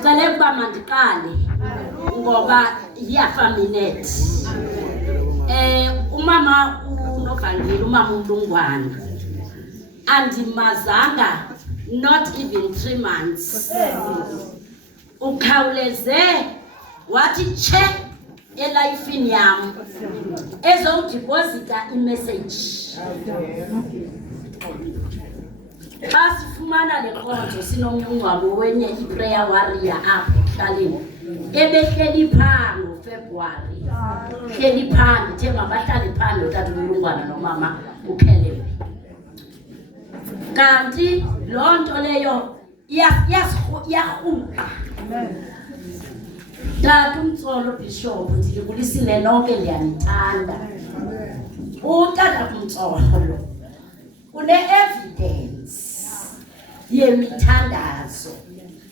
Ndicela ukuba mandiqale ngoba iyafaminet. Umama uNovangeli, umama uMlungwana, andimazanga not even 3 months. Ukhawuleze wathi che elifini yam ezowudiposita imessage. Xa sifumana le nkonzo sinomngcwabo wenye iprayer warrior apho hlaleni ebehleli phaa ngoFebruary. Hleli phaa ndithe mabahlale phaa notata uMlungwana nomama uKhelewe. Kanti loo nto leyo iyarhuqa. Tata uMtsolo Bishop ndilibulisile nonke, ndiyanithanda. Utata uMtsolo une-evidence yemithandazo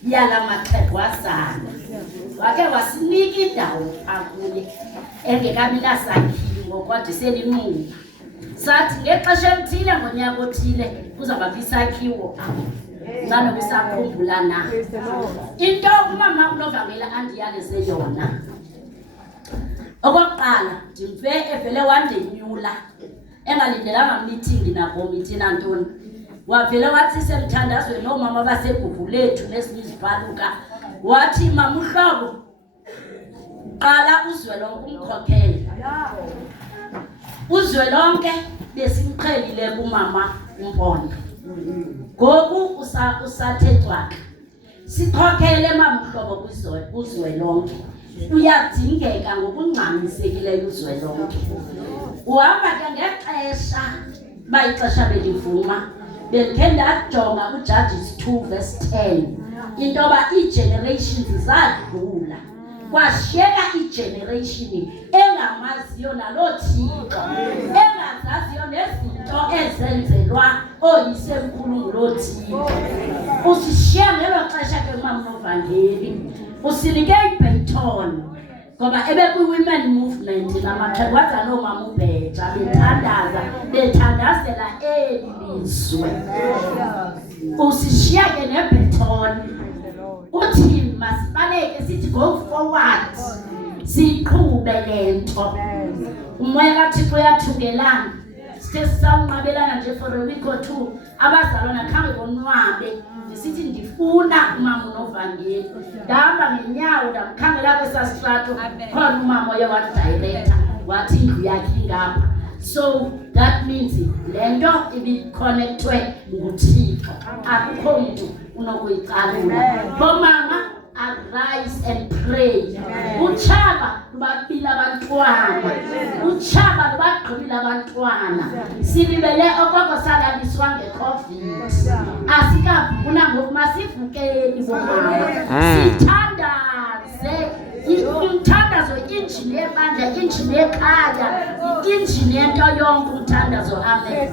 yala maxhegwazana. Wakhe wasinika indawo akuye engekabi nasakhiwo kodwa selinquba. Sathi ngexesha elithile ngonyaka othile kuzawubakho isakhiwo apho. Zanobe sakhumbula na. Into umama uNovangeli andiyaleze yona. Okokuqala ndimve evele wandenyula. Engalindelanga meeting nakomiti nantoni. Wavele wathi semthandazweni nomama basegugu lethu lesiziphaluka. Wathi mama uHlobo qala uzwelonke umkhokheli. Uzwelonke besimqhelile kumama uMpondo. Ngoku usathethwa sikhokhele mama uHlobo kuzwelonke. Uyadingeka ngokungxamisekileyo uzwelonke. Uhamba ke ngexesha bayixesha belivuma belikhe ndajonga uJudges 2 verse 10 into yoba ii-generations zadlula kwashiyeka igeneration engamaziyo naloo Thixo, engazaziyo nezinto ezenzelwa ooyisemkhulu nguloo Thixo. Usishiya ngelo xesha ke umama uNovangeli, usinike iBayton ngoba ebekwi-women movement namaxhegwazana noomama uBheja bethandazela eli lizwe. Usishiya ke neBayton uthi masibaleke sithi go forward, siqhube le nto. Umoya kaThixo uyathungelana. Sithe sisawunqabelana nje for a week or 2 abazalwana khange bonwabe ndisithi ndifuna umama uNovangeli. Ndahamba ngenyawo ndamkhangela kwesasitrato khona umama oye wadirector wathi indlu yakhe ingapha. So that means le nto ibiconnectwe nguThixo, akukho mntu unokuyicalula. Bomama arise and pray. Utshaba lubabila abantwana, utshaba lubagqibile abantwana. Silibele okoko salaliswa ngeCovid. Asikavuna ngoku masivukeni bomama. Sithandaze umthandazo, injini yebandla, injini yekhaya, injini yento yonke umthandazo. Amen.